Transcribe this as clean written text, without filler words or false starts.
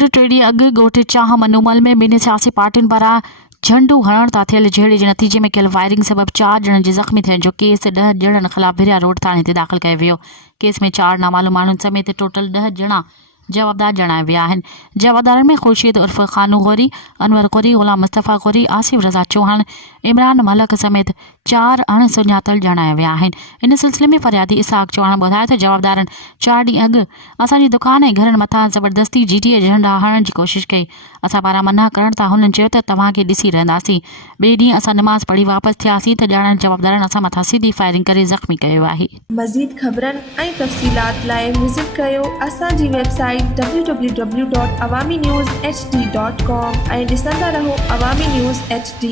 रोड 3 ॾींहं अॻु ॻोठ चाह मनूमल में ॿिनि सियासी पार्टियुनि पारां झंडू हणण तां थियल झेड़े जे नतीजे में कयल फायरिंग सबबि 4 ॼणनि जे ज़ख़्मी थियण जो केस 10 ॼणनि ख़िलाफ़ भिरिया रोड थाणे ते दाख़िल कयो वियो। केस में 4 नामालूम माण्हुनि समेत टोटल 10 ॼणा जवाबदार ॼाणाया विया आहिनि। जवाबदारनि में ख़ुर्शीद उर्फ़ खानू गौरी, अनवर गौरी, ग़ुलाम मुस्तफ़ा गौरी, आसिफ रज़ा चौहान, इमरान मलक समेत 4 अणसुञातल ॼाणाया विया आहिनि। इन सिलसिले में फ़रियादी इसहाक चौहान ॿुधाए त जवाबदारनि 4 ॾींहं अॻु असांजी दुकान ऐं घरनि मथां ज़बरदस्ती GT झंडा हणण जी कोशिशि कई। असां पारां मना करण तां हुननि चयो त तव्हांखे ॾिसी रहंदासीं। ॿिए ॾींहुं असां नमाज़ पढ़ी वापसि थियासीं त ॼाणनि जवाबदारनि असां मथां सीधी फायरिंग करे ज़ख़्मी कयो आहे। मज़ीद ख़बरनि ऐं तफ़सीलात लाइ विज़िट कयो असांजी वेबसाइट www.awamiNewsHD.com ऐं ॾिसंदा रहो अवामी न्यूज़ HD।